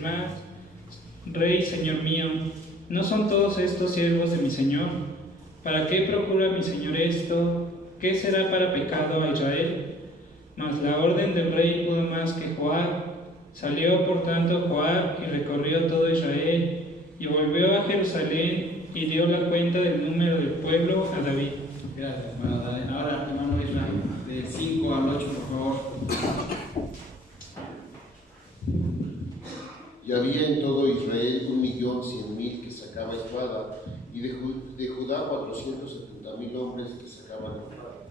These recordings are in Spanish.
más, Rey, Señor mío, ¿no son todos estos siervos de mi Señor? ¿Para qué procura mi Señor esto? ¿Qué será para pecado a Israel? Mas la orden del rey pudo más que Joab. Salió por tanto Joab y recorrió todo Israel, y volvió a Jerusalén y dio la cuenta del número del pueblo a David. Gracias, hermano. Ahora, hermano Isra, del 5 al 8, por favor. Y había en todo Israel 1.100.000 que sacaba espada, y de Judá 470.000 hombres que sacaban espada.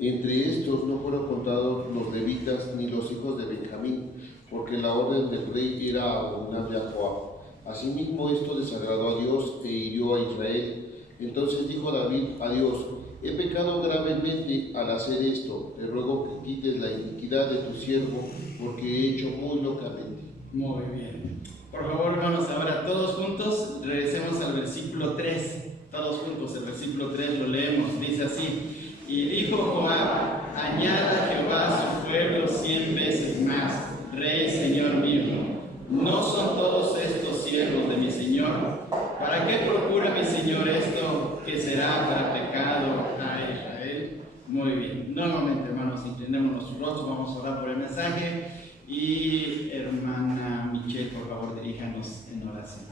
Entre estos no fueron contados los levitas ni los hijos de Benjamín, porque la orden del rey era abominable a Joab. Asimismo esto desagradó a Dios e hirió a Israel. Entonces dijo David a Dios: he pecado gravemente al hacer esto, te ruego que quites la iniquidad de tu siervo, porque he hecho muy locamente. Muy bien. Por favor, hermanos, ahora todos juntos regresemos al versículo 3. Todos juntos, el versículo 3 lo leemos, dice así: y dijo Joab, añada Jehová a su pueblo 100 veces más, Rey, Señor mío. ¿No son todos estos siervos de mi Señor? ¿Para qué procura mi Señor esto, que será para pecado a Israel? Muy bien. Nuevamente, hermanos, inclinemos nuestros rostros, vamos a orar por el mensaje. Y hermana Michelle, por favor, diríjanos en oración.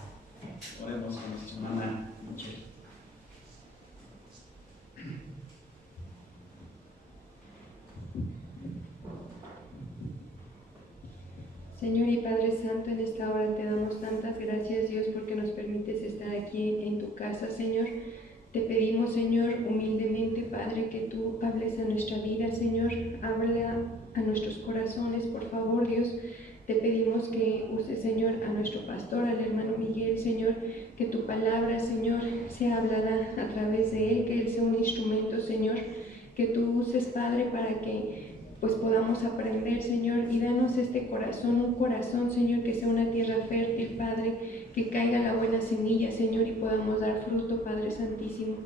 Oremos con nuestra hermana Michelle. Señor y Padre Santo, en esta hora te damos tantas gracias, Dios, porque nos permites estar aquí en tu casa, Señor. Te pedimos, Señor, humildemente, Padre, que tú hables a nuestra vida, Señor. Habla a nuestros corazones, por favor, Dios. Te pedimos que uses, Señor, a nuestro pastor, al hermano Miguel, Señor, que tu palabra, Señor, sea hablada a través de él, que él sea un instrumento, Señor, que tú uses, Padre, para que pues podamos aprender, Señor, y danos este corazón, un corazón, Señor, que sea una tierra fértil, Padre, que caiga la buena semilla, Señor, y podamos dar fruto, Padre Santísimo.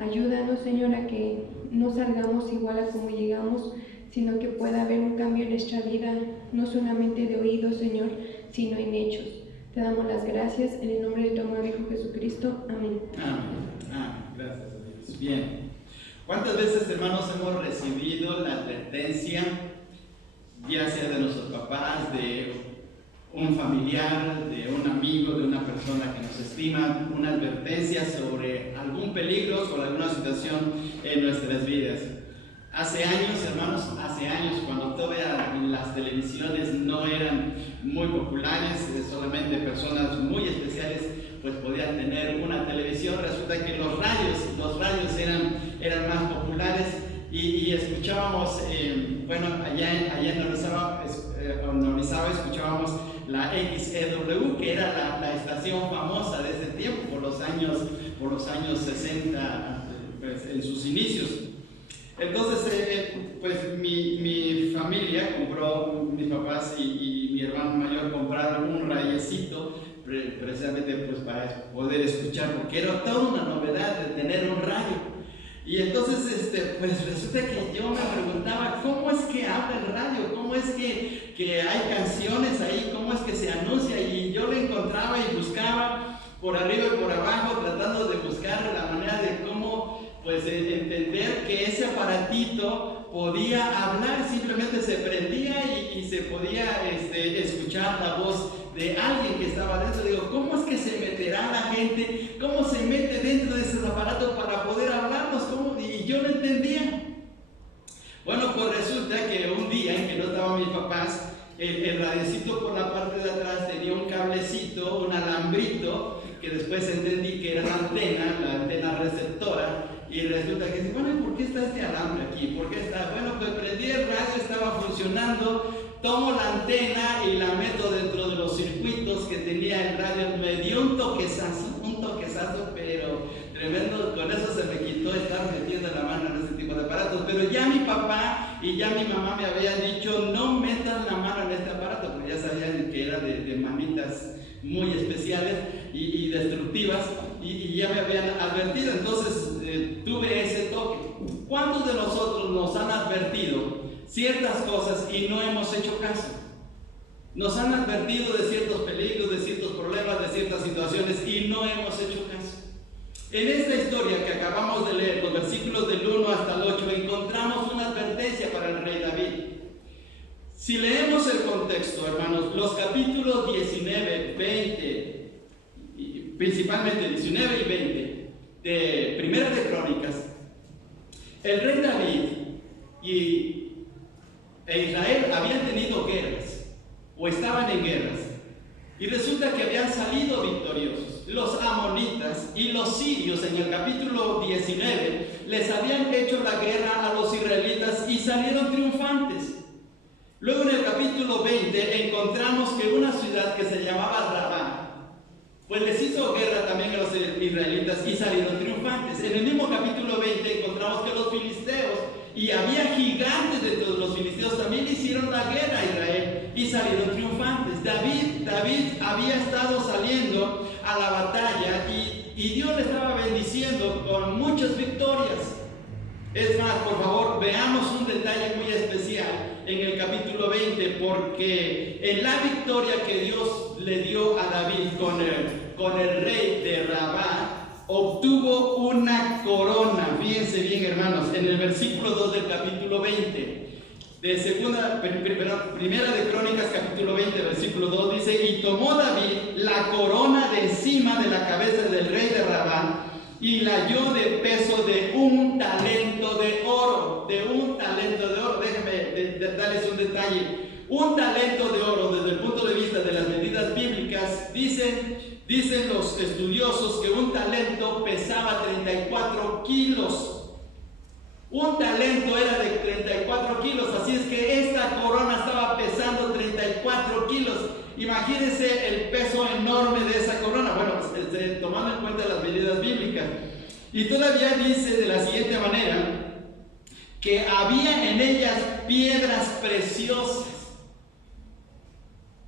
Ayúdanos, Señor, a que no salgamos igual a como llegamos, sino que pueda haber un cambio en nuestra vida, no solamente de oídos, Señor, sino en hechos. Te damos las gracias en el nombre de tu amado Hijo Jesucristo. Amén. Amén. Amén. Gracias a Dios. Bien. ¿Cuántas veces, hermanos, hemos recibido la advertencia, ya sea de nuestros papás, de un familiar, de un amigo, de una persona que nos estima, una advertencia sobre algún peligro, sobre alguna situación en nuestras vidas? Hace años, hermanos, cuando todavía las televisiones no eran muy populares, solamente personas muy especiales pues podían tener una televisión. Resulta que los radios eran más populares y escuchábamos, allá en Orizaba escuchábamos la XEW, que era la estación famosa de ese tiempo, por los años 60, pues, en sus inicios. Entonces, pues mi familia compró, mis papás y mi hermano mayor compraron un radiecito, precisamente pues para poder escuchar, porque era toda una novedad de tener un radio. Y entonces, pues resulta que yo me preguntaba, ¿cómo es que habla el radio? ¿Cómo es que hay canciones ahí? ¿Cómo es que se anuncia? Y yo lo encontraba y buscaba por arriba y por abajo, tratando de buscar la manera de cómo pues entender que ese aparatito podía hablar. Simplemente se prendía y se podía escuchar la voz de alguien que estaba dentro. Digo, ¿cómo es que se meterá la gente? ¿Cómo se mete dentro de ese aparato para poder hablarnos? Y yo no entendía. Bueno, pues resulta que un día en que no estaban mis papás, el radiecito por la parte de atrás tenía un cablecito, un alambrito, que después entendí que era la antena receptora. Y resulta que dice, bueno, ¿y por qué está este alambre aquí? ¿Por qué está? Bueno, pues prendí el radio, estaba funcionando, tomo la antena y la meto dentro de los circuitos que tenía el radio. Me dio un toquezazo, pero tremendo. Con eso se me quitó estar metiendo la mano en ese tipo de aparatos. Pero ya mi papá y ya mi mamá me habían dicho, no metan la mano en este aparato, porque ya sabían que era de manitas muy especiales y destructivas, y ya me habían advertido. Entonces tuve ese toque. ¿Cuántos de nosotros nos han advertido ciertas cosas y no hemos hecho caso. Nos han advertido de ciertos peligros, de ciertos problemas, de ciertas situaciones y no hemos hecho caso. En esta historia que acabamos de leer, los versículos del 1 hasta el 8, encontramos una advertencia para el rey David. Si leemos el contexto, hermanos, los capítulos 19, 20, principalmente 19 y 20 de Primera de Crónicas, el rey David e Israel habían tenido guerras o estaban en guerras y resulta que habían salido victoriosos. Los amonitas y los sirios en el capítulo 19 les habían hecho la guerra a los israelitas y salieron triunfantes. Luego en el capítulo 20 encontramos que una ciudad que se llamaba Rabá, pues les hizo guerra también a los israelitas y salieron triunfantes. En el mismo capítulo 20 encontramos que los filisteos, y había gigantes dentro de los filisteos, también hicieron la guerra a Israel y salieron triunfantes. David había estado saliendo a la batalla y Dios le estaba bendiciendo con muchas victorias. Es más, por favor, veamos un detalle muy especial en el capítulo 20, porque en la victoria que Dios le dio a David con el rey de Rabá, obtuvo una corona. Fíjense bien, hermanos, en el versículo 2 del capítulo 20 de Primera de Crónicas, capítulo 20, versículo 2, dice: y tomó David la corona de encima de la cabeza del rey de Rabá y la halló de peso de un talento de oro. Déjenme darles un detalle. Un talento de oro, desde el punto de vista de las medidas bíblicas, dicen los estudiosos que un talento pesaba 34 kilos. Un talento era de 34 kilos, así es que esta corona estaba pesando 34 kilos. Imagínense el peso enorme de esa corona, bueno, pues, tomando en cuenta las medidas bíblicas. Y todavía dice de la siguiente manera, que había en ellas piedras preciosas.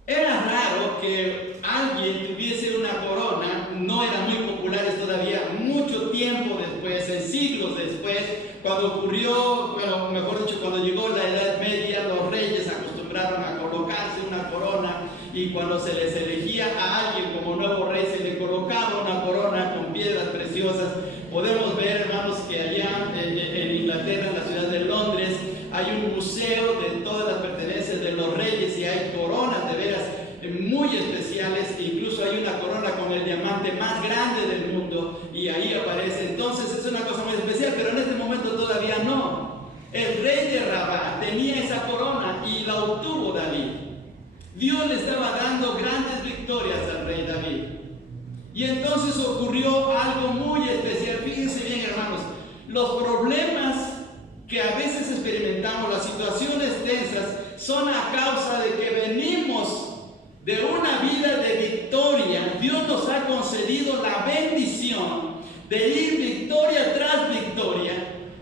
Era raro que alguien tuviese una corona, no eran muy populares todavía, mucho tiempo después, en siglos después, cuando ocurrió, bueno, mejor dicho, cuando llegó la Edad Media, los reyes acostumbraron a colocarse una corona y cuando se les elegía a alguien como nuevo rey se le colocaba una corona con piedras preciosas. Podemos ver, hermanos, que allá en Inglaterra, en la ciudad de Londres, hay un museo de todas las pertenencias de los reyes y hay coronas de veras muy especiales. Incluso hay una corona con el diamante más grande del mundo y ahí aparece. Entonces es una cosa muy especial, pero en este momento todavía no. El rey de Rabá tenía esa corona y la obtuvo David. Dios le estaba dando grandes victorias al rey David. Y entonces ocurrió algo muy especial. Fíjense bien, hermanos, los problemas que a veces experimentamos, las situaciones tensas, son a causa de que venimos de una vida de victoria. Dios nos ha concedido la bendición de ir victoria tras victoria,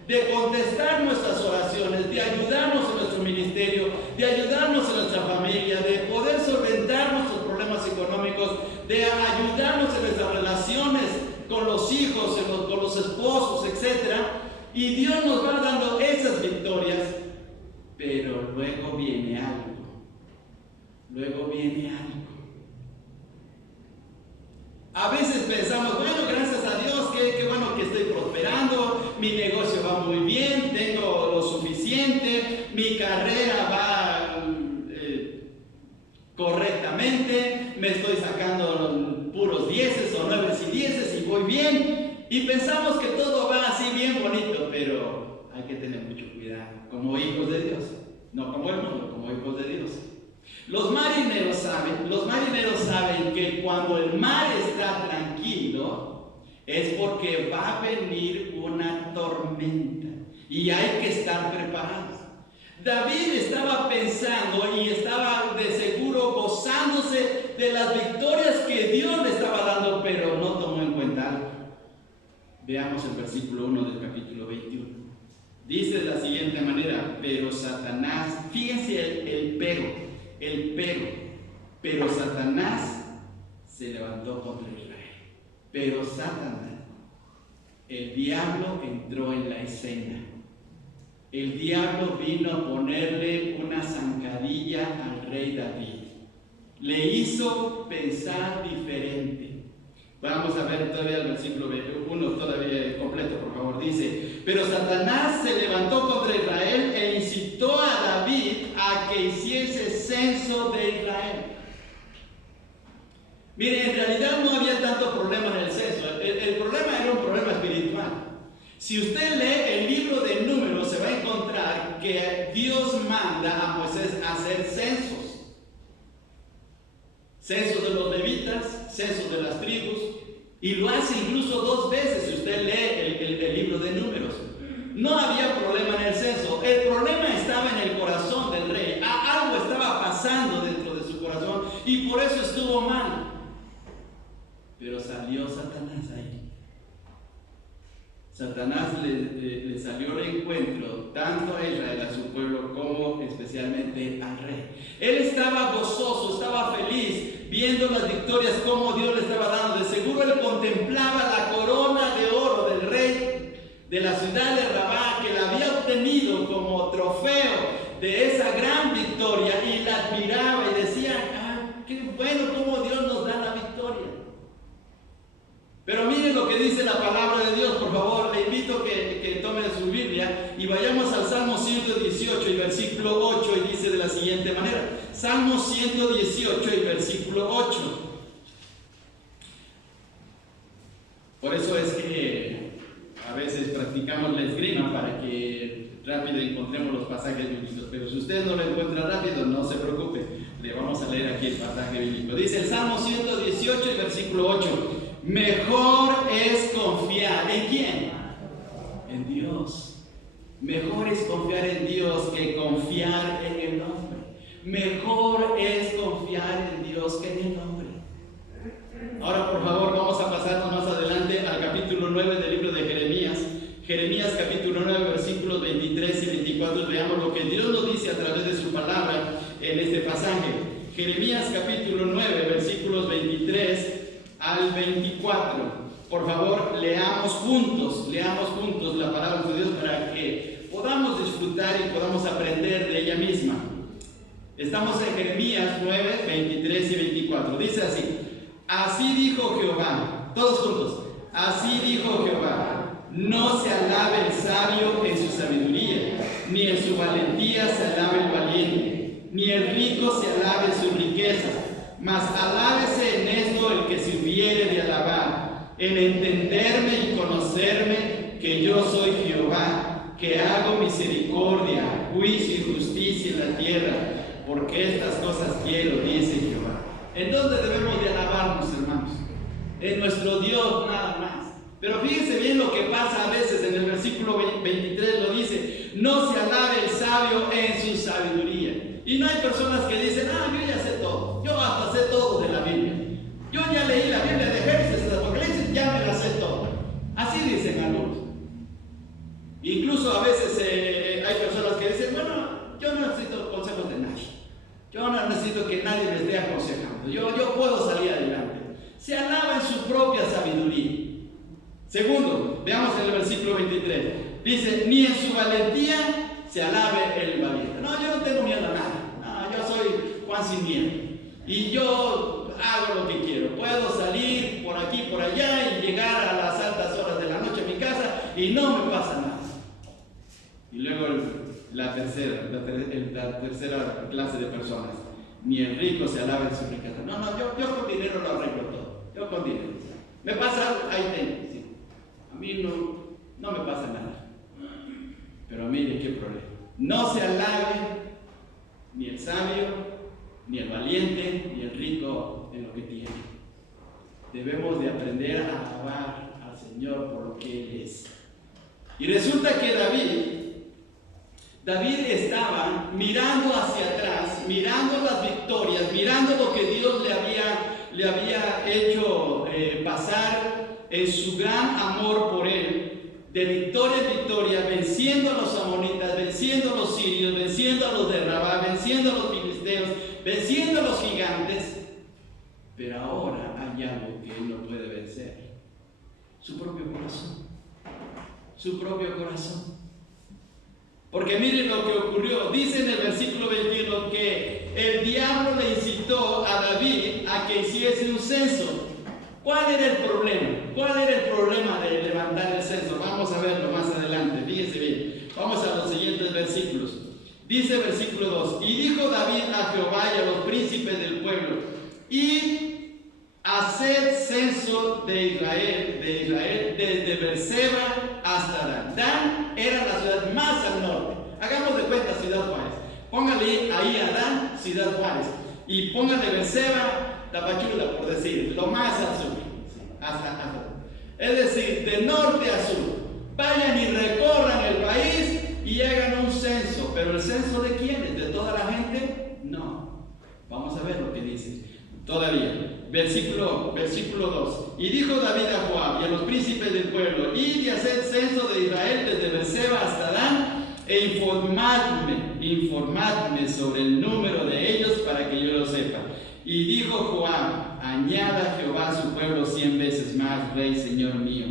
de contestar nuestras oraciones, de ayudarnos en nuestro ministerio, de ayudarnos en nuestra familia, de poder solventar nuestros problemas económicos, de ayudarnos en nuestras relaciones con los hijos, con los esposos, etc. Y Dios nos va dando esas victorias, pero luego viene algo. A veces pensamos, bueno, gracias a Dios, qué bueno que estoy prosperando, mi negocio va muy bien, tengo lo suficiente, mi carrera va correctamente, me estoy sacando puros 10 o 9 y 10 y voy bien. Y pensamos que todo va así bien bonito, pero hay que tener mucho cuidado como hijos de Dios, no como el mundo, como hijos de Dios. Los marineros saben que cuando el mar está tranquilo es porque va a venir una tormenta y hay que estar preparados. David estaba pensando y estaba de seguro gozándose de las victorias que Dios le estaba dando, pero no tomó en cuenta algo. Veamos el versículo 1 del capítulo 21. Dice de la siguiente manera: pero Satanás, fíjense el pero Satanás se levantó contra Israel. Pero Satanás, el diablo, entró en la escena. el diablo vino a ponerle una zancadilla al rey David. Le hizo pensar diferente. Vamos a ver todavía el versículo 1, todavía completo, por favor. Dice: pero Satanás se levantó contra Israel e incitó a David a que hiciese censo de Israel. Mire, en realidad no había tanto problema en el censo. El problema era un problema espiritual. Si usted lee el libro de Números, se va a encontrar que Dios manda a Moisés a hacer censos. Censos de los levitas, censos de las tribus, y lo hace incluso 2 veces si usted lee el libro de Números. No había problema en el censo, el problema estaba en el corazón del rey. Algo estaba pasando dentro de su corazón y por eso estuvo mal. Pero salió Satanás ahí. Satanás le salió al encuentro tanto a Israel, a su pueblo, como especialmente al rey. Él estaba gozoso, estaba feliz, viendo las victorias como Dios le estaba dando. De seguro él contemplaba la corona de oro del rey de la ciudad de Rabá, que la había obtenido como trofeo de esa gran victoria, y la admiraba y decía: qué bueno cómo Dios nos da la victoria. Pero miren lo que dice la palabra de Dios, por favor. Le invito que tomen su Biblia y vayamos al Salmo 118 y versículo 8, y dice de la siguiente manera. Salmo 118 y versículo 8. Por eso es que a veces practicamos la esgrima para que rápido encontremos los pasajes bíblicos. Pero si usted no lo encuentra rápido, no se preocupe. Le vamos a leer aquí el pasaje bíblico. Dice el Salmo 118 y versículo 8. Mejor es confiar ¿en quién? En Dios. Mejor es confiar en Dios que confiar en el hombre. Mejor es confiar en Dios que en el hombre. Ahora, por favor, vamos a pasarnos más adelante al capítulo 9 del libro de Jeremías. Jeremías capítulo 9, versículos 23 y 24. Veamos lo que Dios nos dice a través de su palabra en este pasaje. Jeremías capítulo 9, versículos 23 al 24. Por favor, leamos juntos la palabra de Dios para que podamos disfrutar y podamos aprender de ella misma. Estamos en Jeremías 9, 23 y 24. Dice así: así dijo Jehová, todos juntos, así dijo Jehová: no se alabe el sabio en su sabiduría, ni en su valentía se alabe el valiente, ni el rico se alabe en sus riquezas, mas alábese en esto el que se hubiere de alabar, en entenderme y conocerme que yo soy Jehová, que hago misericordia, juicio y justicia en la tierra, porque estas cosas quiero, dice Jehová. ¿En dónde debemos de alabarnos, hermanos? En nuestro Dios, nada más. Pero fíjense bien lo que pasa a veces en el versículo 23, lo dice: no se alabe el sabio en su sabiduría. Y no hay personas que dicen: yo ya sé todo, yo hasta sé todo de la Biblia, yo ya leí la Biblia de Génesis a Apocalipsis, ya me la sé todo. Así dicen algunos. Incluso a veces hay personas que dicen: bueno, yo no necesito consejos de nadie, yo no necesito que nadie me esté aconsejando, yo puedo salir adelante. Se alaba en su propia sabiduría. Segundo, veamos el versículo 23. Dice: ni en su valentía se alabe el valiente. No, yo no tengo miedo a nada. No, yo soy Juan sin miedo. Y yo hago lo que quiero. Puedo salir por aquí, por allá y llegar a las altas horas de la noche a mi casa y no me pasa nada. Y luego la tercera clase de personas: ni el rico se alabe en su riqueza. No, yo con dinero lo arreglo todo. Yo con dinero. Me pasa algo, ahí tengo. Sí. A mí no me pasa nada. Pero mire qué problema. No se alabe ni el sabio, ni el valiente, ni el rico en lo que tiene. Debemos de aprender a alabar al Señor por lo que Él es. Y resulta que David estaba mirando hacia atrás, mirando las victorias, mirando lo que Dios le había hecho pasar en su gran amor por él, de victoria en victoria, venciendo a los amonitas, venciendo a los sirios, venciendo a los de Rabá, venciendo a los filisteos, venciendo a los gigantes. Pero ahora hay algo que él no puede vencer: su propio corazón. Su propio corazón. Porque miren lo que ocurrió. Dice en el versículo 21 que el diablo le incitó a David a que hiciese un censo. ¿Cuál era el problema? ¿Cuál era el problema de levantar el censo? Vamos a verlo más adelante. Fíjense bien. Vamos a los siguientes versículos. Dice versículo 2. Y dijo David a Jehová y a los príncipes del pueblo: y haced censo de Israel desde Beerseba hasta Dan. Dan era la ciudad más al norte. Hagamos de cuenta Ciudad Juárez. Póngale ahí a Dan, Ciudad Juárez. Y póngale Beerseba, Tapachula, por decir, lo más al sur. Hasta. Es decir, de norte a sur. Vayan y recorran el país y hagan un censo. ¿Pero el censo de quiénes? ¿De toda la gente? No. Vamos a ver lo que dice. Todavía. Versículo 2. Y dijo David a Joab y a los príncipes del pueblo: id y haced censo de Israel desde Beerseba hasta Dan, e informadme sobre el número de ellos para que yo lo sepa. Y dijo Joab: añada Jehová a su pueblo 100 veces más, rey, señor mío.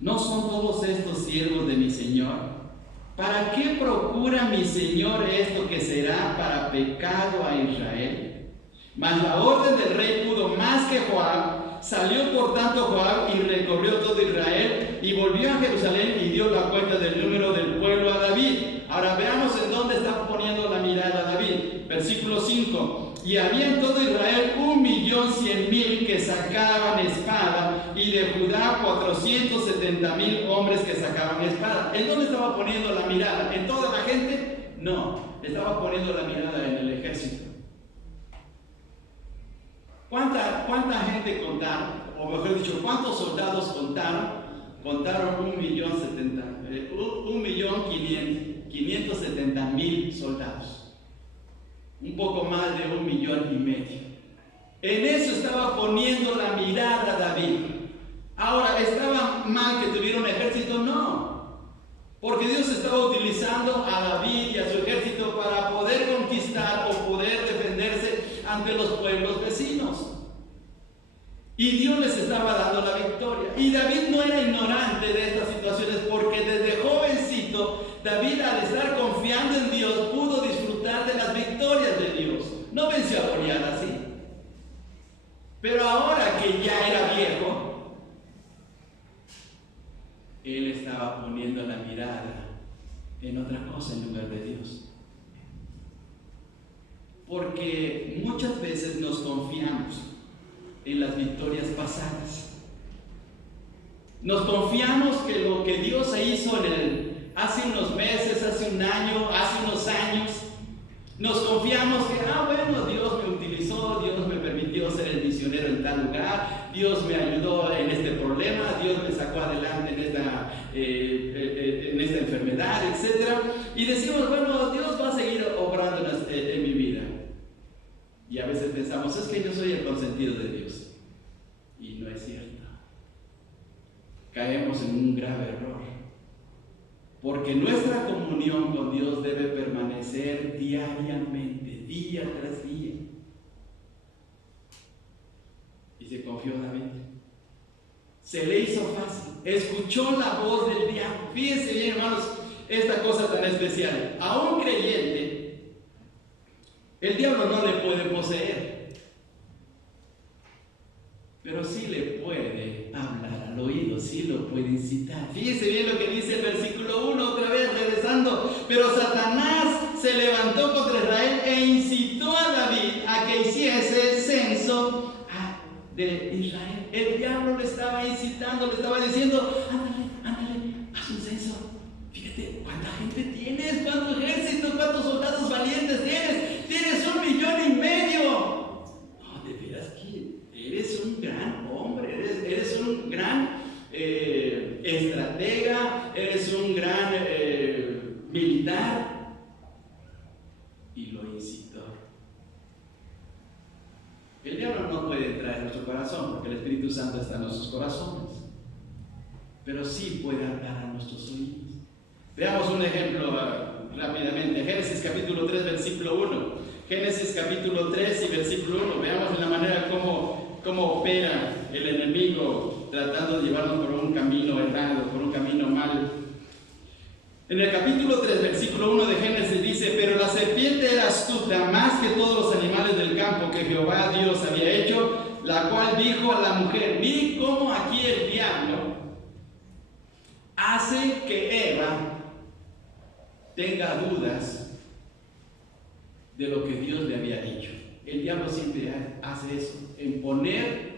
¿No son todos estos siervos de mi señor? ¿Para qué procura mi señor esto que será para pecado a Israel? Mas la orden del rey pudo más que Joab. Salió por tanto Joab y recorrió todo Israel y volvió a Jerusalén y dio la cuenta del número del pueblo a David. Ahora veamos en dónde está poniendo la mirada David. Versículo 5. Y había en todo Israel 1.100.000 que sacaban espada, y de Judá 470.000 hombres que sacaban espada. ¿En dónde estaba poniendo la mirada? ¿En toda la gente? No, estaba poniendo la mirada en el ejército. ¿Cuánta gente contaron? O mejor dicho, ¿cuántos soldados contaron? Contaron 1.570.000 soldados. Un poco más de 1,5 millones. En eso estaba poniendo la mirada David. Ahora, ¿estaba mal que tuviera un ejército? No. Porque Dios estaba utilizando a David y a su ejército para poder conquistar o poder defenderse ante los pueblos vecinos. Y Dios les estaba dando la victoria. Y David no era ignorante de estas situaciones, porque desde jovencito, David, al estar confiando en Dios, pudo disfrutar de las victorias de Dios. No venció a Goliat así. Pero ahora que ya era viejo, él estaba poniendo la mirada en otra cosa en lugar de Dios. Porque muchas veces nos confiamos en las victorias pasadas. Nos confiamos que lo que Dios hizo hace unos meses, hace un año, hace unos años, nos confiamos que, bueno, Dios me utilizó, Dios me permitió ser el misionero en tal lugar, Dios me ayudó en este problema, Dios me sacó adelante en esta enfermedad, etc. Y decimos, bueno, Dios va a seguir obrando en mi vida. Y a veces pensamos, es que yo soy el consentido de Dios. Y no es cierto. Caemos en un grave error. Porque nuestra comunión con Dios debe permanecer diariamente, día tras día. Y se confió David. Se le hizo fácil. Escuchó la voz del diablo. Fíjense bien, hermanos, esta cosa tan especial. A un creyente, el diablo no le puede poseer, pero sí le puede hablar al oído, sí lo puede incitar. Fíjense bien lo que dice el versículo 1, otra vez regresando. Pero Satanás se levantó contra Israel e incitó a David a que hiciese censo de Israel. El diablo le estaba incitando, le estaba diciendo, ándale, haz un censo. Fíjate, ¿cuánta gente tienes? ¿Cuánto ejército? ¿Cuántos soldados valientes tienes? Tienes 1,5 millones. No, de veras que eres un gran hombre, eres un gran estratega, eres un gran militar. Y lo incitó. El diablo no puede entrar en nuestro corazón porque el Espíritu Santo está en nuestros corazones, pero sí puede hablar a nuestros oídos. Veamos un ejemplo rápidamente. Génesis capítulo 3, versículo 1. Génesis capítulo 3 y versículo 1. Veamos la manera cómo opera el enemigo tratando de llevarnos por un camino errado, por un camino mal. En el capítulo 3, versículo 1 de Génesis dice: pero la serpiente era astuta más que todos los animales del campo que Jehová Dios había hecho, la cual dijo a la mujer. Miren cómo aquí el diablo hace que Eva tenga dudas de lo que Dios le había dicho. El diablo siempre hace eso, en poner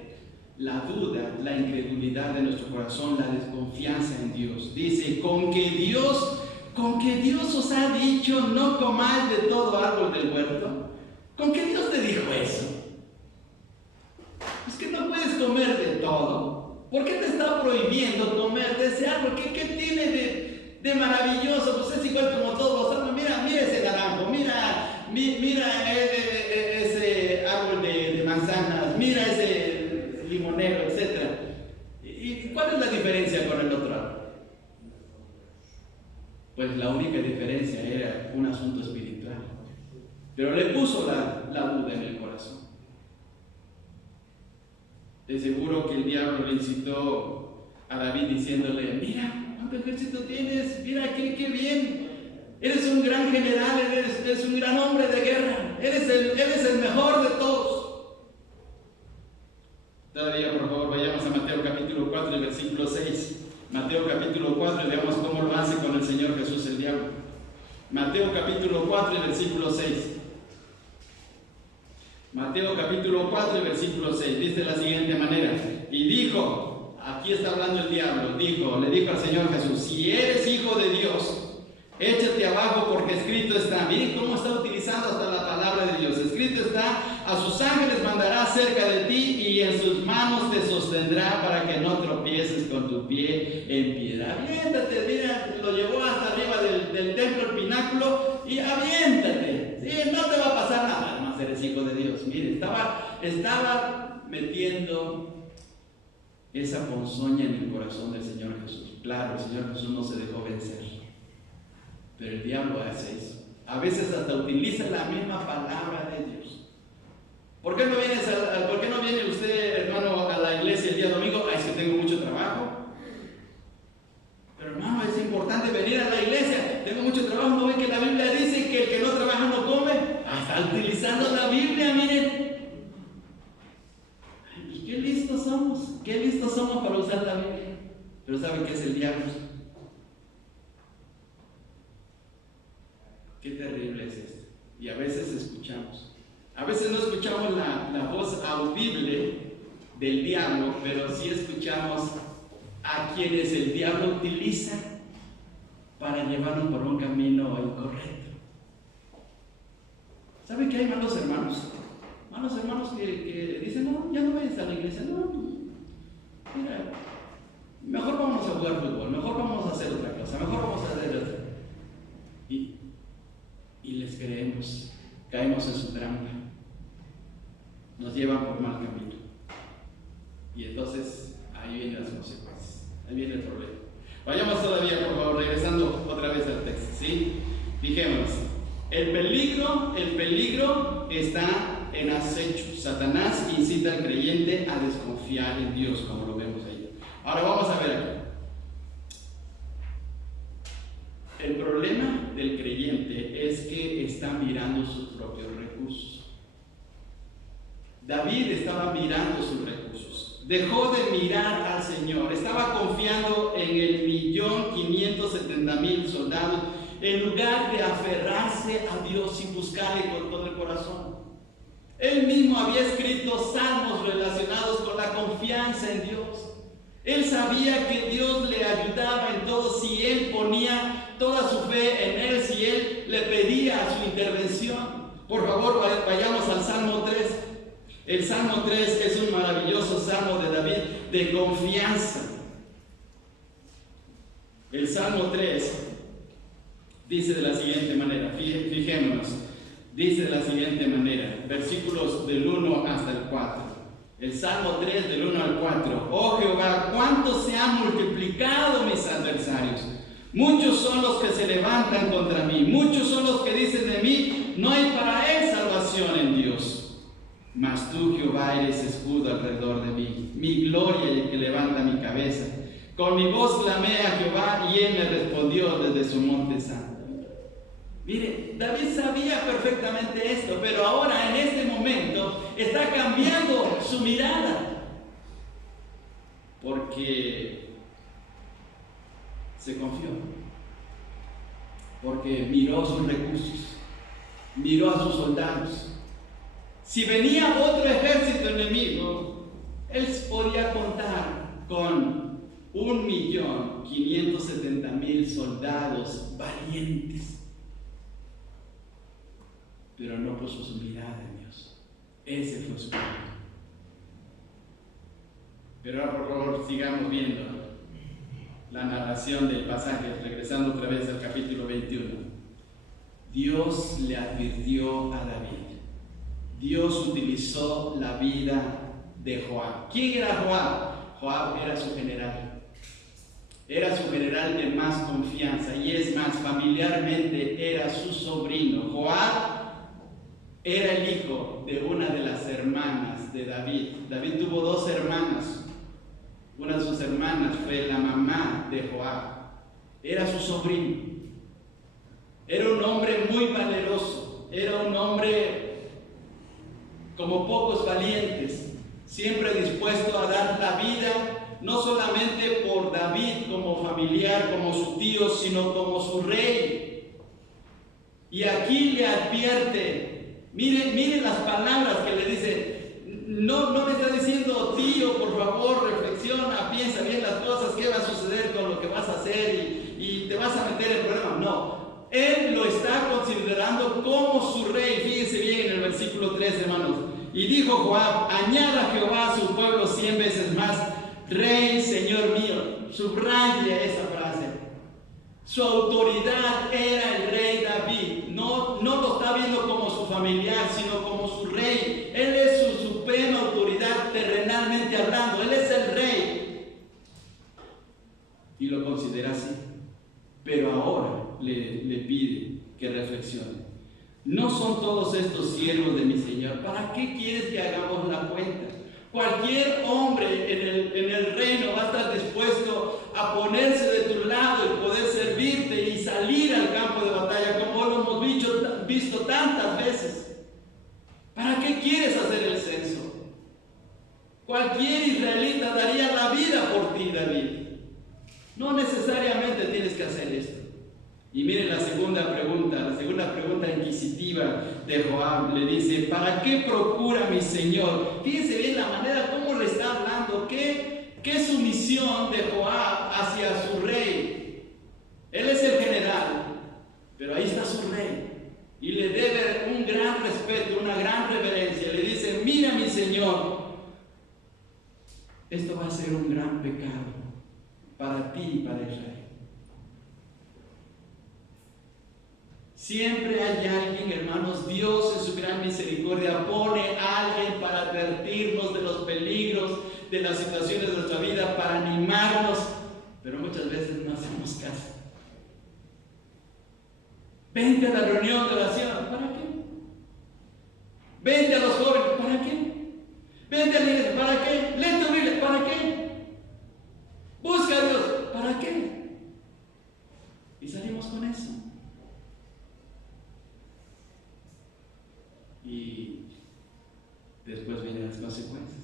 la duda, la incredulidad de nuestro corazón, la desconfianza en Dios. Dice: con que Dios os ha dicho no comáis de todo árbol del huerto. ¿Con qué Dios te dijo eso? Es que no puedes comer de todo. ¿Por qué te está prohibiendo comer de ese árbol? ¿Qué tiene de maravilloso? Pues es igual como todos los árboles. Mira ese naranjo, mira ese árbol de manzanas, mira ese limonero, etc. ¿Y cuál es la diferencia con el otro árbol? Pues la única diferencia era un asunto espiritual. Pero le puso la duda en el corazón. De seguro que el diablo le incitó a David diciéndole: mira, ¿cuánto ejército tienes? Mira, qué bien. Eres un gran general, eres un gran hombre de guerra. Eres el mejor de todos. Todavía, por favor, vayamos a Mateo capítulo 4, versículo 6. Mateo capítulo 4 y veamos cómo lo hace con el Señor Jesús el diablo. Mateo capítulo 4 y versículo 6. Mateo capítulo 4 y versículo 6 dice de la siguiente manera: y dijo, aquí está hablando el diablo, le dijo al Señor Jesús: si eres hijo de Dios, échate abajo, porque escrito está. Miren cómo está utilizando hasta la palabra de Dios. Escrito está: a sus ángeles mandará cerca de ti, y en sus manos te sostendrá para que no tropieces con tu pie en piedra. Aviéntate, mira, lo llevó hasta arriba del templo, el pináculo, y aviéntate. Sí, no te va a pasar nada, además eres hijo de Dios. Mire, estaba metiendo esa ponzoña en el corazón del Señor Jesús. Claro, el Señor Jesús no se dejó vencer, pero el diablo hace eso. A veces hasta utiliza la misma palabra de Dios. ¿Por qué no viene usted, hermano, a la iglesia el día domingo? Es que tengo mucho trabajo. Pero hermano, es importante venir a la iglesia. Tengo mucho trabajo. ¿No ve que la Biblia dice que el que no trabaja no come? Está utilizando la Biblia, miren. Y qué listos somos para usar la Biblia. Pero ¿saben qué es el diablo? Qué terrible es esto. Y a veces no escuchamos la voz audible del diablo, pero sí escuchamos a quienes el diablo utiliza para llevarnos por un camino incorrecto. ¿Saben que hay malos hermanos? Malos hermanos que dicen: no, ya no vayas a la iglesia, no, mira, mejor vamos a jugar fútbol, mejor vamos a hacer otra cosa, mejor vamos a hacer otra. Y les creemos, caemos en su trampa, nos llevan por mal camino. Y entonces ahí vienen las consecuencias, ahí viene el problema. Vayamos todavía, por favor, regresando otra vez al texto, ¿sí? Fijémonos, el peligro está en acecho. Satanás incita al creyente a desconfiar en Dios, como lo vemos ahí. Ahora vamos a ver aquí. El problema del creyente es que está mirando sus propios recursos. David estaba mirando sus recursos. Dejó de mirar al Señor. Estaba confiando en el 1.570.000 soldados en lugar de aferrarse a Dios y buscarle con todo el corazón. Él mismo había escrito salmos relacionados con la confianza en Dios. Él sabía que Dios le ayudaba en todo si él ponía toda su fe en él, si él le pedía su intervención. Por favor, vayamos al Salmo 3. El Salmo 3 es un maravilloso salmo de David de confianza. El Salmo 3 dice de la siguiente manera, fijémonos, dice de la siguiente manera, versículos del 1 hasta el 4. El Salmo 3 del 1 al 4. Oh Jehová, cuánto se han multiplicado mis adversarios. Muchos son los que se levantan contra mí. Muchos son los que dicen de mí, no hay para él salvación en Dios. Mas tú, Jehová, eres escudo alrededor de mí, mi gloria y el que levanta mi cabeza. Con mi voz clamé a Jehová y él me respondió desde su monte santo. Mire, David sabía perfectamente esto, pero ahora en este momento está cambiando su mirada. Porque se confió. Porque miró sus recursos, miró a sus soldados. Si venía otro ejército enemigo, él podía contar con 1.570.000 soldados valientes. Pero no puso su mirada en Dios. Ese fue su punto. Pero ahora por favor sigamos viendo la narración del pasaje, regresando otra vez al capítulo 21. Dios le advirtió a David. Dios utilizó la vida de Joab. ¿Quién era Joab? Joab era su general. Era su general de más confianza y es más, familiarmente era su sobrino. Joab era el hijo de una de las hermanas de David. David tuvo 2 hermanas. Una de sus hermanas fue la mamá de Joab. Era su sobrino. Era un hombre muy valeroso. Era un hombre como pocos valientes, siempre dispuesto a dar la vida, no solamente por David como familiar, como su tío, sino como su rey. Y aquí le advierte, mire las palabras que le dice, no me está diciendo, tío, por favor, reflexiona, piensa bien las cosas, qué va a suceder con lo que vas a hacer y te vas a meter en problemas. No, él lo está considerando como su rey. Fíjense bien en el versículo 3, hermanos. Y dijo Joab, añada Jehová a su pueblo 100 veces más, rey, señor mío. Subraya esa frase. Su autoridad era el rey David. No lo está viendo como su familiar, sino como su rey. Él es su suprema autoridad terrenalmente hablando. Él es el rey. Y lo considera así. Pero ahora le pide que reflexione. ¿No son todos estos siervos de mi Señor? ¿Para qué quieres que hagamos la cuenta? Cualquier hombre en el reino va a estar dispuesto a ponerse de tu lado y poder servirte y salir al campo de batalla, como lo hemos visto tantas veces. ¿Para qué quieres hacer el censo? Cualquier israelita daría la vida por ti, David. No necesariamente tienes que hacer esto. Y miren la segunda pregunta inquisitiva de Joab. Le dice, ¿para qué procura mi Señor? Fíjense bien la manera como le está hablando. ¿Qué es su misión de Joab hacia su rey? Él es el general, pero ahí está su rey. Y le debe un gran respeto, una gran reverencia. Le dice, mira mi Señor, esto va a ser un gran pecado para ti y para Israel. Siempre hay alguien, hermanos, Dios en su gran misericordia pone a alguien para advertirnos de los peligros, de las situaciones de nuestra vida, para animarnos, pero muchas veces no hacemos caso. Vente a la reunión de oración, ¿para qué? Vente a los jóvenes, ¿para qué? Vente a la iglesia, ¿para qué? Lee tu Biblia, ¿para qué? Busca a Dios, ¿para qué? Y salimos con eso. Y después vienen las consecuencias.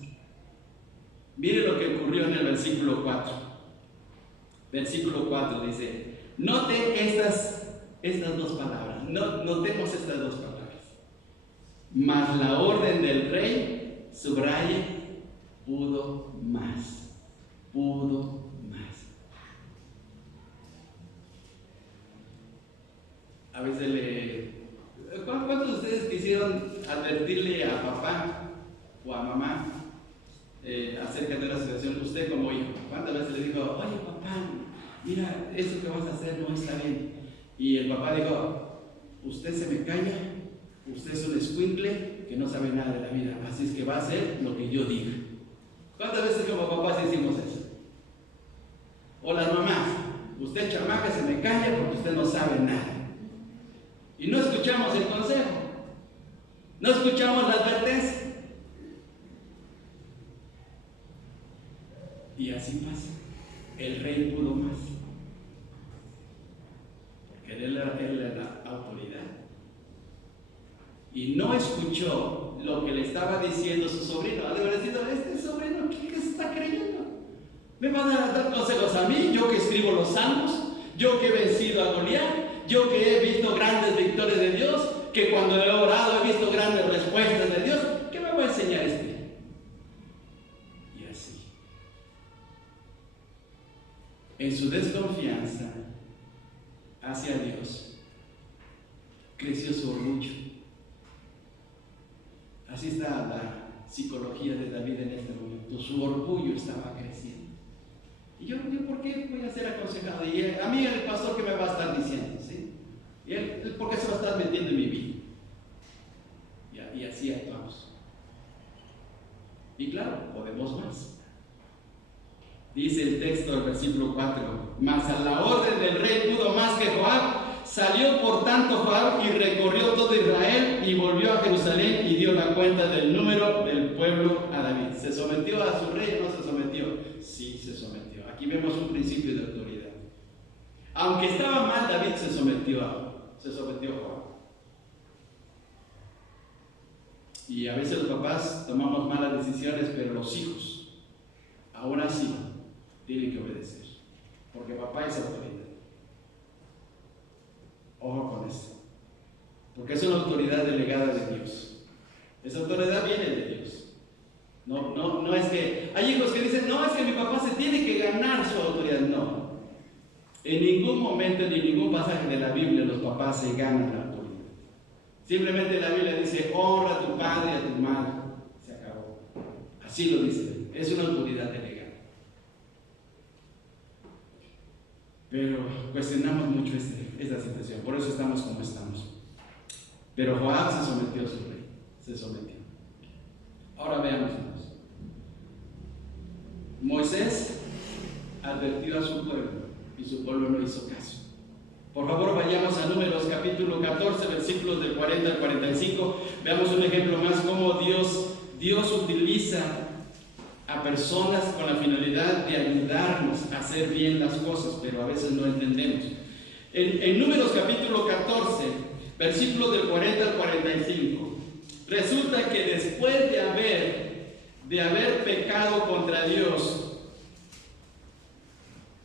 Mire lo que ocurrió en el versículo 4. Versículo 4 dice, note estas dos palabras, notemos estas dos palabras. Mas la orden del rey, subraye, pudo más. A veces ¿cuántos de ustedes quisieron advertirle a papá o a mamá acerca de una situación? Usted como hijo, ¿cuántas veces le dijo, oye papá, mira, esto que vas a hacer no está bien? Y el papá dijo, usted se me calla, usted es un escuincle que no sabe nada de la vida, así es que va a hacer lo que yo diga. ¿Cuántas veces como papás hicimos eso? O las mamás, usted chamaca se me calla porque usted no sabe nada. Y no escuchamos el consejo, no escuchamos la advertencia. Y así pasa. el rey pudo más. Porque él era la autoridad. Y no escuchó lo que le estaba diciendo su sobrino. Ha de haber dicho, este sobrino, ¿qué se está creyendo? ¿Me van a dar consejos a mí? Yo que escribo los salmos, yo que he vencido a Goliat, yo que he visto grandes victorias de Dios, que cuando he orado he visto grandes respuestas de Dios. ¿Qué me va a enseñar este? Y así, en su desconfianza hacia Dios, creció su orgullo. Así está la psicología de David en este momento. Su orgullo estaba creciendo. Y yo, ¿por qué voy a ser aconsejado? Y a mí el pastor, ¿qué me va a estar diciendo? ¿Sí? ¿Y él por qué se va a estar metiendo en mi vida? Y así actuamos. Y claro, podemos más. Dice el texto del versículo 4: mas a la orden del rey pudo más que Joab. Salió por tanto Joab y recorrió todo Israel y volvió a Jerusalén y dio la cuenta del número del pueblo a David. ¿Se sometió a su rey o no se sometió? Sí, se sometió. Aquí vemos un principio de autoridad. Aunque estaba mal, David se sometió a Joab. Y a veces los papás tomamos malas decisiones, pero los hijos, aún así, tienen que obedecer. Porque papá es autoridad. Ojo con esto. Porque es una autoridad delegada de Dios. Esa autoridad viene de Dios. No es que... Hay hijos que dicen, no, es que mi papá se tiene que ganar su autoridad. No. En ningún momento, ni en ningún pasaje de la Biblia, los papás se ganan la autoridad. Simplemente la Biblia dice, honra a tu padre y a tu madre. Se acabó. Así lo dice. Es una autoridad delegada. Pero cuestionamos mucho esta situación. Por eso estamos como estamos. Pero Joab se sometió a su rey. Se sometió. Ahora veamos. Moisés advirtió a su pueblo y su pueblo no hizo caso. Por favor, vayamos a Números capítulo 14, versículos del 40 al 45. Veamos un ejemplo más cómo Dios utiliza a personas con la finalidad de ayudarnos a hacer bien las cosas, pero a veces no entendemos. En Números capítulo 14, versículos del 40 al 45, resulta que después de haber pecado contra Dios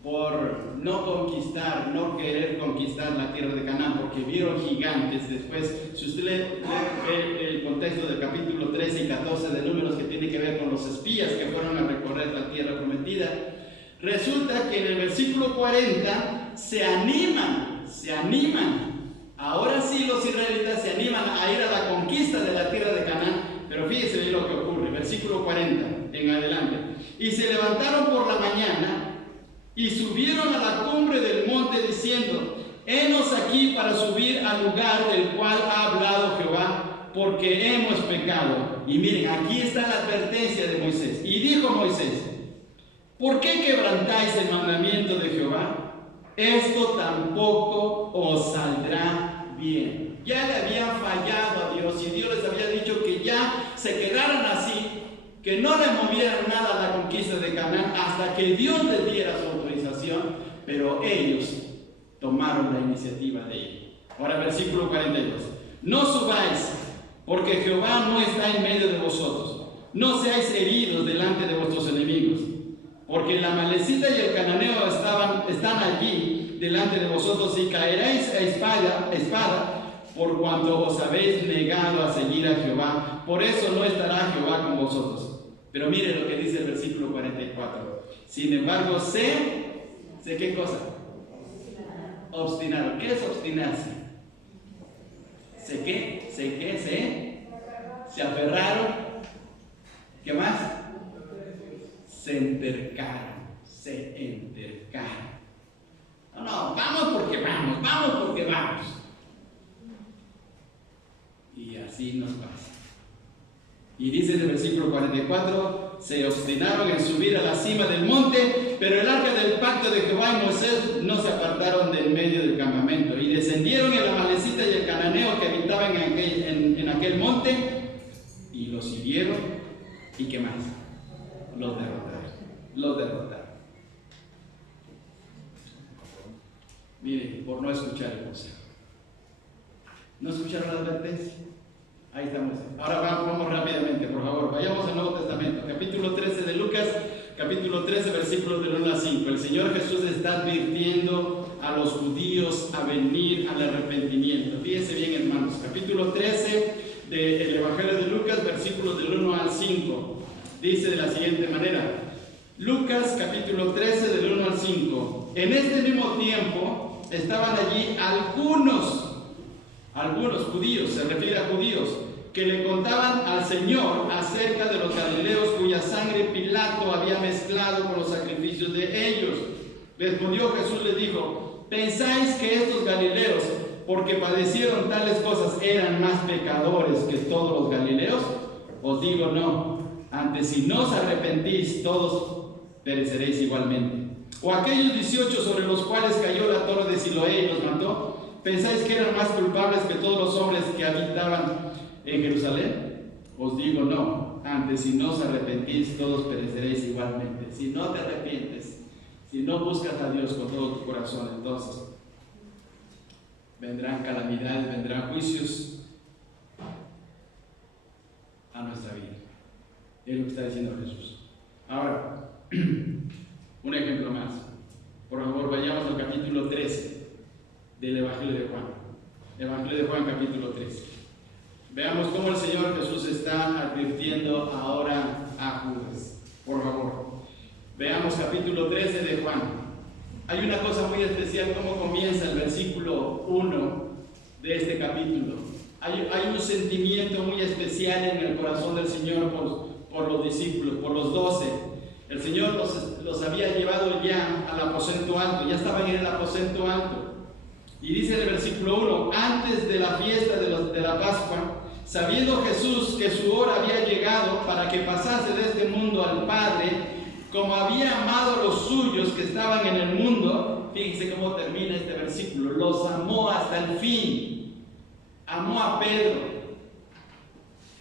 por no querer conquistar la tierra de Canaán, porque vieron gigantes. Después, si usted lee el contexto del capítulo 13 y 14 de Números, que tiene que ver con los espías que fueron a recorrer la tierra prometida, resulta que en el versículo 40 se animan. Ahora sí los israelitas se animan a ir a la conquista de la tierra de Canaán, pero fíjese lo que ocurre, versículo 40 en adelante. Y se levantaron por la mañana y subieron a la cumbre del monte diciendo, henos aquí para subir al lugar del cual ha hablado Jehová, porque hemos pecado. Y miren, aquí está la advertencia de Moisés. Y dijo Moisés, ¿por qué quebrantáis el mandamiento de Jehová? Esto tampoco os saldrá bien. Ya le habían fallado a Dios y Dios les había dicho que ya se quedaran así, que no le movieran nada a la conquista de Canaán hasta que Dios les diera su autorización, pero ellos tomaron la iniciativa de ir. Ahora versículo 42. No subáis, porque Jehová no está en medio de vosotros. No seáis heridos delante de vuestros enemigos, porque el amalecita y el cananeo están allí delante de vosotros, y caeréis a espada por cuanto os habéis negado a seguir a Jehová. Por eso no estará Jehová con vosotros. Pero mire lo que dice el versículo 44. Sin embargo, ¿sé qué cosa? Obstinaron. ¿Qué es obstinarse? Se aferraron. ¿Qué más? Se entercaron. No, vamos porque vamos. Y así nos pasa. Y dice en el versículo 44, se obstinaron en subir a la cima del monte, pero el arca del pacto de Jehová y Moisés no se apartaron del medio del campamento. Y descendieron el amalecita y el cananeo que habitaban en aquel monte, y los hirieron. ¿Y qué más? Los derrotaron. escucharon la advertencia. Ahí estamos. Ahora vamos rápidamente, por favor. Vayamos al Nuevo Testamento. Capítulo 13 de Lucas, capítulo 13, versículos del 1 al 5. El Señor Jesús está advirtiendo a los judíos a venir al arrepentimiento. Fíjense bien, hermanos. Capítulo 13 del Evangelio de Lucas, versículos del 1 al 5. Dice de la siguiente manera. Lucas, capítulo 13, del 1 al 5. En este mismo tiempo estaban allí algunos judíos, se refiere a judíos, que le contaban al Señor acerca de los galileos cuya sangre Pilato había mezclado con los sacrificios de ellos. Respondió Jesús, les dijo: ¿pensáis que estos galileos, porque padecieron tales cosas, eran más pecadores que todos los galileos? Os digo no, antes si no os arrepentís, todos pereceréis igualmente. ¿O aquellos 18 sobre los cuales cayó la torre de Siloé y los mató, pensáis que eran más culpables que todos los hombres que habitaban en Jerusalén? Os digo no, antes si no os arrepentís, todos pereceréis igualmente. Si no te arrepientes, si no buscas a Dios con todo tu corazón, entonces vendrán calamidades, vendrán juicios a nuestra vida. Es lo que está diciendo Jesús. Ahora, un ejemplo más. Por favor, vayamos al capítulo 13 del Evangelio de Juan. Evangelio de Juan, capítulo 13. Veamos cómo el Señor Jesús está advirtiendo ahora a Judas. Por favor, veamos capítulo 13 de Juan. Hay una cosa muy especial, cómo comienza el versículo 1 de este capítulo. Hay un sentimiento muy especial en el corazón del Señor por los discípulos, por los 12. El Señor los había llevado ya al aposento alto, ya estaban en el aposento alto. Y dice en el versículo 1: antes de la fiesta de la Pascua, sabiendo Jesús que su hora había llegado para que pasase de este mundo al Padre, como había amado a los suyos que estaban en el mundo, fíjense cómo termina este versículo: los amó hasta el fin. Amó a Pedro,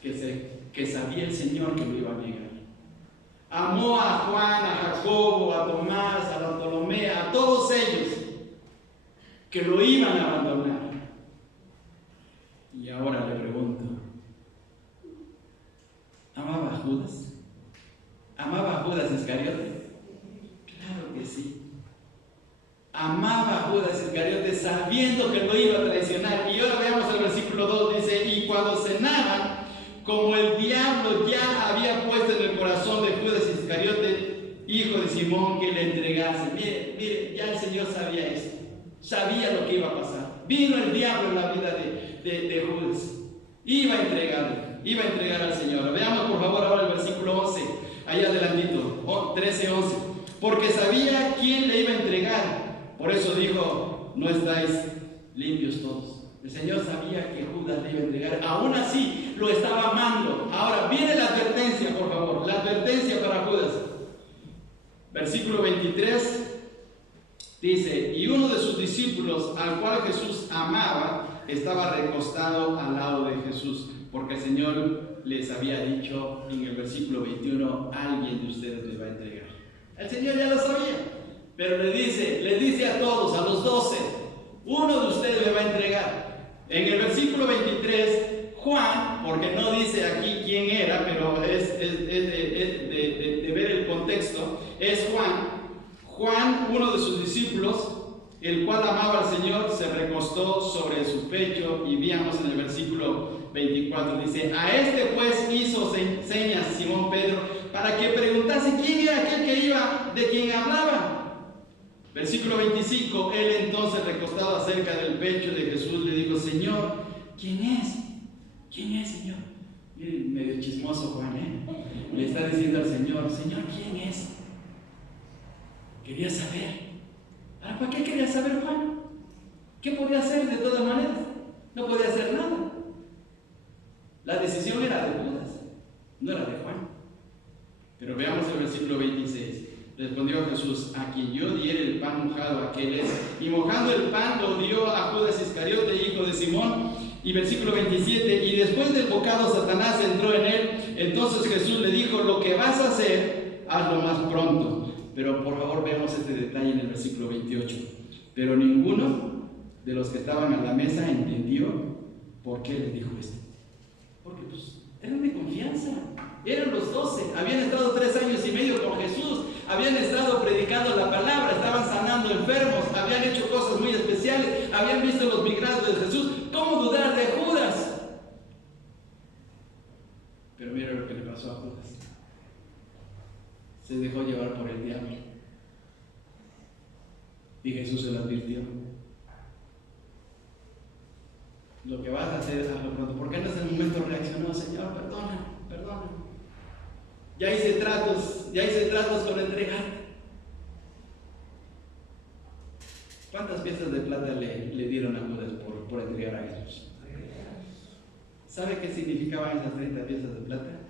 que sabía el Señor que lo iba a negar. Amó a Juan, a Jacobo, a Tomás, a Bartolomé, a todos ellos que lo iban a abandonar. Y ahora le pregunto: ¿amaba a Judas? ¿Amaba a Judas Iscariote? Claro que sí. Amaba a Judas Iscariote sabiendo que lo iba a traicionar. Y ahora veamos el versículo 2, dice: y cuando cenaban, como el diablo ya había puesto en el corazón de Judas Iscariote, hijo de Simón, que le entregase. Mire, ya el Señor sabía esto, sabía lo que iba a pasar. Vino el diablo en la vida de Judas, iba a entregar al Señor. Veamos por favor ahora el versículo 11, ahí adelantito, 13:11. Porque sabía quién le iba a entregar, por eso dijo: no estáis limpios todos. El Señor sabía que Judas le iba a entregar, aún así lo estaba amando. Ahora viene la advertencia, por favor, la advertencia para Judas. Versículo 23 dice: y uno de sus discípulos, al cual Jesús amaba, estaba recostado al lado de Jesús, porque el Señor les había dicho en el versículo 21: alguien de ustedes me va a entregar. El Señor ya lo sabía, pero les dice a todos, a los 12, uno de ustedes me va a entregar. En el versículo 23, Juan, porque no dice aquí quién era, pero es de ver el contexto, es Juan, uno de sus discípulos, el cual amaba al Señor, se recostó sobre su pecho. Y veamos en el versículo 24, dice: a este pues hizo señas Simón Pedro para que preguntase quién era aquel que iba, de quien hablaba. Versículo 25, él entonces, recostado acerca del pecho de Jesús, le dijo: Señor, ¿quién es? ¿Quién es, Señor? Miren, medio chismoso Juan, le está diciendo al Señor: Señor, ¿quién es? Quería saber. ¿Ahora para qué quería saber Juan? ¿Qué podía hacer de todas maneras? No podía hacer nada. La decisión era de Judas, no era de Juan. Pero veamos el versículo 26. Respondió Jesús: a quien yo diere el pan mojado, aquel es. Y mojando el pan lo dio a Judas Iscariote, hijo de Simón. Y versículo 27, y después del bocado Satanás entró en él. Entonces Jesús le dijo: lo que vas a hacer, hazlo más pronto. Pero por favor veamos este detalle en el versículo 28. Pero ninguno de los que estaban a la mesa entendió ¿Por qué le dijo esto? Porque pues eran de confianza. Eran los 12, habían estado 3 años y medio con Jesús, habían estado predicando la palabra, estaban sanando enfermos, habían hecho cosas muy especiales, habían visto los milagros de Jesús. ¿Cómo dudar de Judas? Pero mira lo que le pasó a Judas. Se dejó llevar por el diablo. Y Jesús se lo advirtió. Lo que vas a hacer, hazlo pronto. ¿Por qué no en ese momento reaccionó? Señor, perdona, perdona. Ya hice tratos con entregarte. ¿Cuántas piezas de plata le dieron a Judas por entregar a Jesús? ¿Sabe qué significaban esas 30 piezas de plata?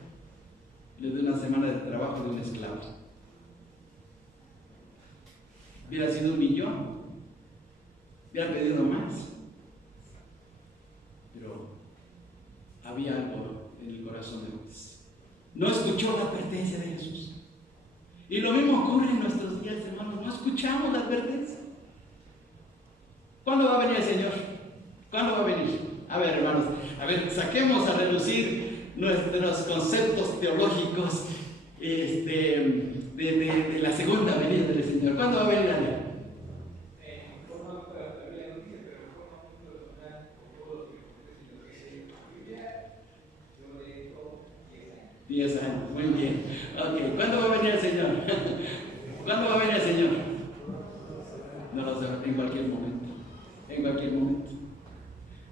Le dio una semana de trabajo de un esclavo. Hubiera sido 1 millón, hubiera pedido más. Pero había algo en el corazón de Judas. No escuchó la advertencia de Jesús. Y lo mismo ocurre en nuestros días, hermanos. No escuchamos la advertencia. ¿Cuándo va a venir el Señor? ¿Cuándo va a venir? A ver, hermanos, saquemos a relucir nuestros conceptos teológicos de la segunda venida del Señor. ¿Cuándo va a venir allá? 10 años, muy bien. Ok, ¿cuándo va a venir el Señor? ¿Cuándo va a venir el Señor? No lo sé, en cualquier momento. En cualquier momento.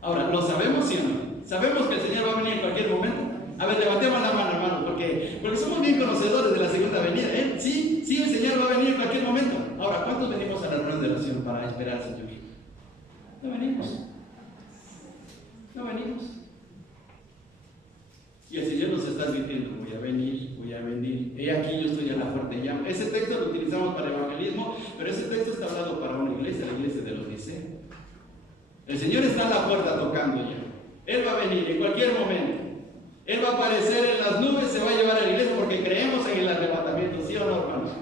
Ahora, ¿lo sabemos sí o no? ¿Sabemos que el Señor va a venir en cualquier momento? A ver, levantemos la mano, hermano, porque somos bien conocedores de la segunda venida. Sí, el Señor va a venir en cualquier momento. Ahora, ¿cuántos venimos a la reunión de oración para esperar al Señor? No venimos. No venimos. Y el Señor nos está advirtiendo, voy a venir, voy a venir. He aquí, yo estoy a la puerta y llamo. Ese texto lo utilizamos para evangelismo, pero ese texto está hablado para una iglesia, la iglesia de los Odiseas. El Señor está a la puerta tocando ya. Él va a venir en cualquier momento. Él va a aparecer en las nubes, se va a llevar a la iglesia porque creemos en el arrebatamiento, ¿sí o no, hermanos?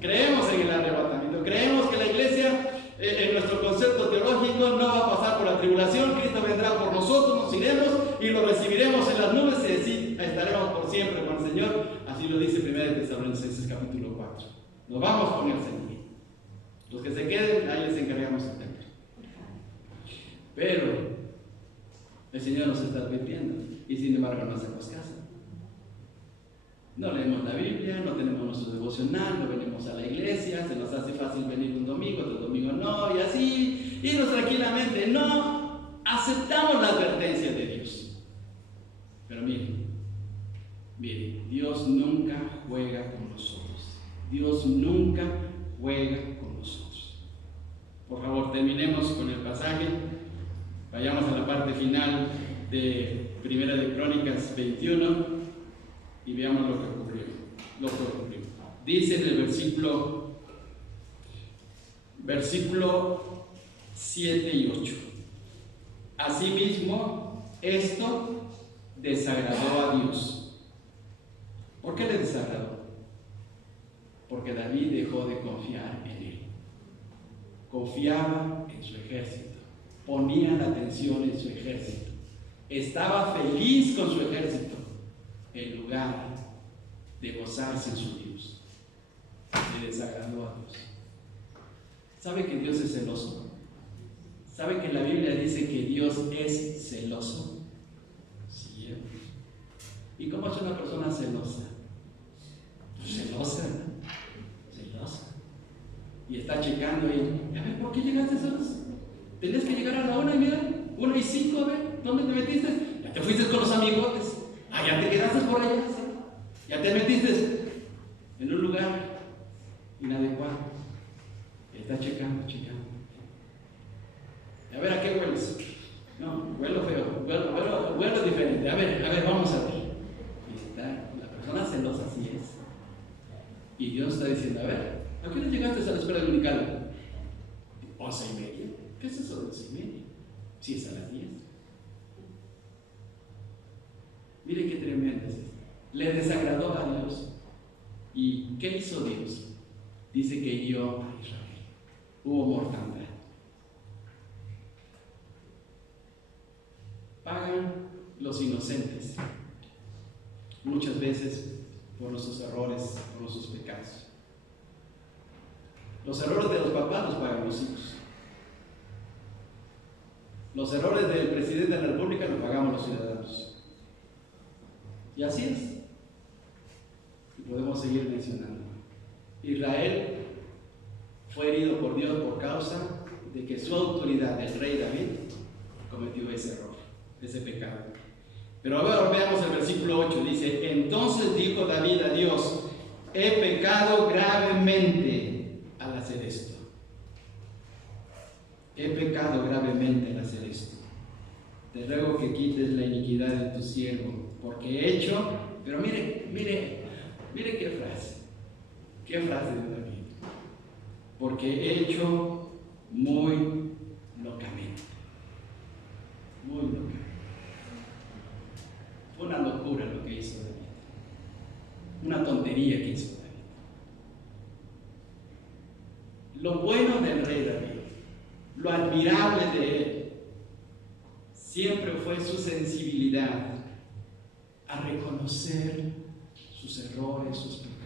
Creemos en el arrebatamiento. Creemos que la iglesia, en nuestro concepto teológico, no va a pasar por la tribulación. Cristo vendrá por nosotros, nos iremos y lo recibiremos en las nubes y así estaremos por siempre con el Señor. Así lo dice 1 Tesalonicenses capítulo 4. Nos vamos con el Señor. Los que se queden, ahí les encargamos el templo. Pero el Señor nos está advirtiendo y sin embargo no hacemos caso. No leemos la Biblia, no tenemos nuestro devocional, no venimos a la iglesia, se nos hace fácil venir un domingo, otro domingo no, y así, irnos tranquilamente. No aceptamos la advertencia de Dios. Pero miren, Dios nunca juega con nosotros. Dios nunca juega con nosotros. Por favor, terminemos con el pasaje. Vayamos a la parte final de Primera de Crónicas 21 y veamos lo que ocurrió. Dice en el versículo 7 y 8. Asimismo, esto desagradó a Dios. ¿Por qué le desagradó? Porque David dejó de confiar en él. Confiaba en su ejército. Ponía la atención en su ejército. Estaba feliz con su ejército en lugar de gozarse en su Dios. Le desagradó a Dios. ¿Sabe que Dios es celoso? ¿Sabe que la Biblia dice que Dios es celoso? Sí. ¿Y cómo es una persona celosa? Pues celosa. Y está checando y, a ver, ¿por qué llegaste a las? Tenías que llegar a la 1:05, a ver, ¿dónde te metiste? Ya te fuiste con los amigotes. Ya te quedaste por allá, ¿sí? Ya te metiste en un lugar inadecuado. Está checando. A ver, ¿a qué hueles? No, huelo feo, huelo diferente. A ver, vamos a ver. Y está, la persona celosa así es. Y Dios está diciendo, a ver, ¿a qué hora llegaste a la escuela dominical? 11:30. ¿Qué es eso de 11:30? Si es a las 10. Miren qué tremendo es esto. Le desagradó a Dios. ¿Y qué hizo Dios? Dice que hirió a Israel. Hubo mortandad. Paga inocentes, muchas veces por nuestros errores, por nuestros pecados. Los errores de los papás los pagan los hijos. Los errores del presidente de la República los pagamos los ciudadanos. Y así es. Y podemos seguir mencionando. Israel fue herido por Dios por causa de que su autoridad, el rey David, cometió ese error, ese pecado. Pero ahora veamos el versículo 8, dice: entonces dijo David a Dios: he pecado gravemente al hacer esto. He pecado gravemente al hacer esto. Te ruego que quites la iniquidad de tu siervo, porque he hecho, pero mire qué frase de David. Porque he hecho muy locamente. Muy locamente. Fue una locura lo que hizo David. Una tontería que hizo David. Lo bueno del rey David, lo admirable de él, siempre fue su sensibilidad a reconocer sus errores, sus pecados.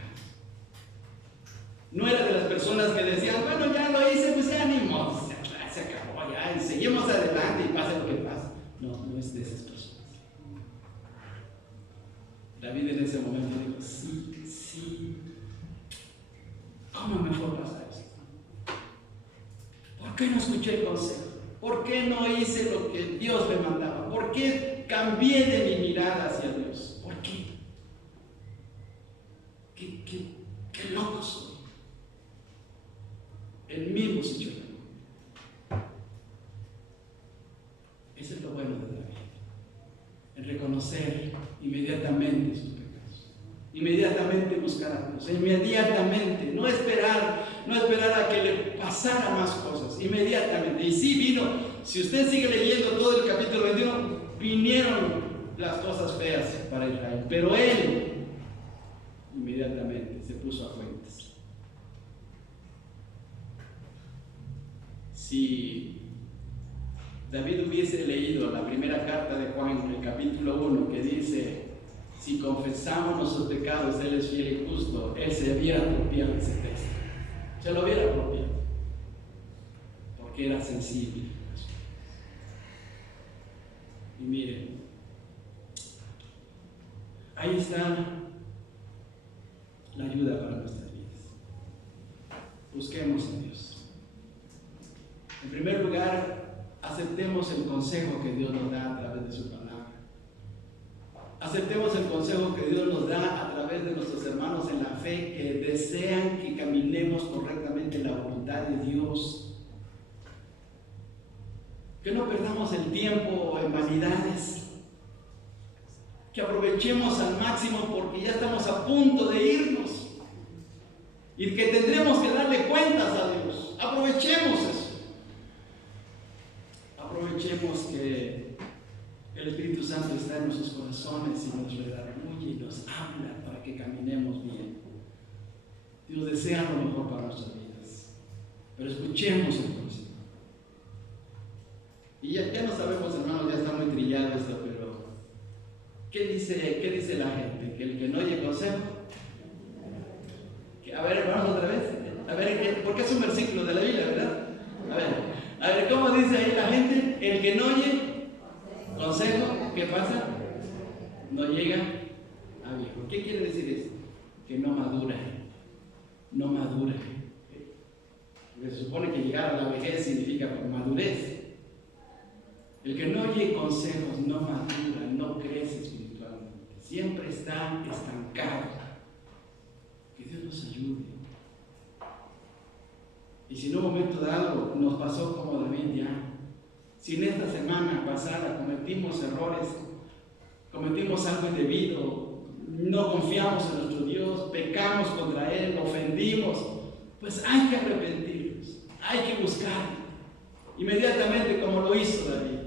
No era de las personas que decían: bueno, ya lo hice, pues ya ni modo, se acabó, ya, y seguimos adelante y pase lo que pase. No es de esas personas. David en ese momento dijo: sí, ¿cómo me fue a pasar esto? ¿Por qué no escuché el consejo? ¿Por qué no hice lo que Dios me mandaba? ¿Por qué cambié de mi mirada hacia Dios? ¿Por qué? ¿Qué loco soy? El mismo se echó la culpa. Eso es lo bueno de David, en reconocer inmediatamente sus pecados, inmediatamente buscar a Dios, inmediatamente, no esperar a que le pasara más cosas, inmediatamente. Y sí vino, si usted sigue leyendo todo el capítulo 21, vinieron las cosas feas para Israel, pero él inmediatamente se puso a cuentas. Si David hubiese leído la primera carta de Juan, el capítulo 1, que dice: si confesamos nuestros pecados, Él es fiel y justo, él se hubiera apropiado de ese texto. Se lo hubiera apropiado. Porque era sensible. Y miren, ahí está la ayuda para nuestras vidas. Busquemos a Dios. En primer lugar, aceptemos el consejo que Dios nos da a través de su palabra. Aceptemos el consejo que Dios nos da a través de nuestros hermanos en la fe que desean que caminemos correctamente en la voluntad de Dios. Que no perdamos el tiempo en vanidades. Que aprovechemos al máximo porque ya estamos a punto de irnos. Y que tendremos que darle cuentas a Dios. Aprovechemos eso. Aprovechemos que el Espíritu Santo está en nuestros corazones y nos redarguye y nos habla para que caminemos bien. Dios desea lo mejor para nuestras vidas, pero escuchemos el consejo. Y ya no sabemos, hermanos, ya está muy trillado esto, pero ¿qué dice la gente? Que el que no oye consejo. A ver, vamos otra vez. A ver, porque es un versículo de la Biblia, ¿verdad? A ver, ¿cómo dice ahí la gente? El que no oye consejo, ¿qué pasa? No llega a viejo. ¿Qué quiere decir eso? Que no madura. No madura. Porque se supone que llegar a la vejez significa madurez. El que no oye consejos no madura, no crece espiritualmente. Siempre está estancado. Que Dios nos ayude. Y si en un momento dado nos pasó como David ya, si en esta semana pasada cometimos errores, cometimos algo indebido, no confiamos en nuestro Dios, pecamos contra Él, ofendimos, pues hay que arrepentirnos, hay que buscar inmediatamente como lo hizo David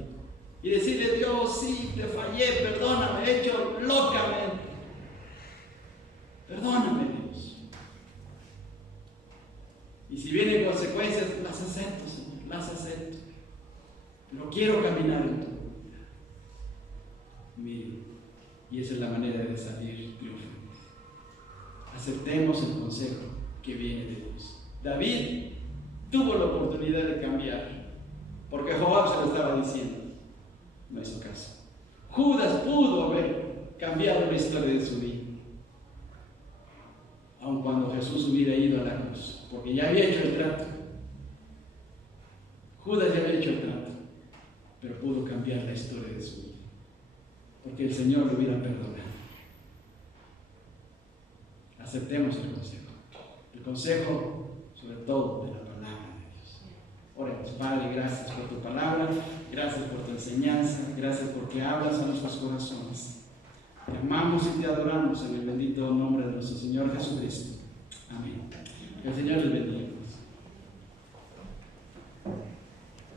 y decirle: Dios, sí, te fallé, perdóname, he hecho locamente, perdóname, Dios. Y si vienen consecuencias, las acepto, Señor, las acepto. Pero quiero caminar en tu voluntad. Miren, Y esa es la manera de salir triunfantes. Aceptemos el consejo que viene de Dios. David tuvo la oportunidad de cambiar, porque Joab se lo estaba diciendo. No hizo caso. Judas pudo haber cambiado la historia de su vida, aun cuando Jesús hubiera ido a la cruz, porque ya había hecho el trato. Judas ya había hecho el trato, pero pudo cambiar la historia de su vida, porque el Señor lo hubiera perdonado. Aceptemos el consejo sobre todo de la palabra de Dios. Oremos. Padre, gracias por tu palabra, gracias por tu enseñanza, gracias porque hablas a nuestros corazones. Te amamos y te adoramos en el bendito nombre de nuestro Señor Jesucristo. Amén. Que el Señor les bendiga.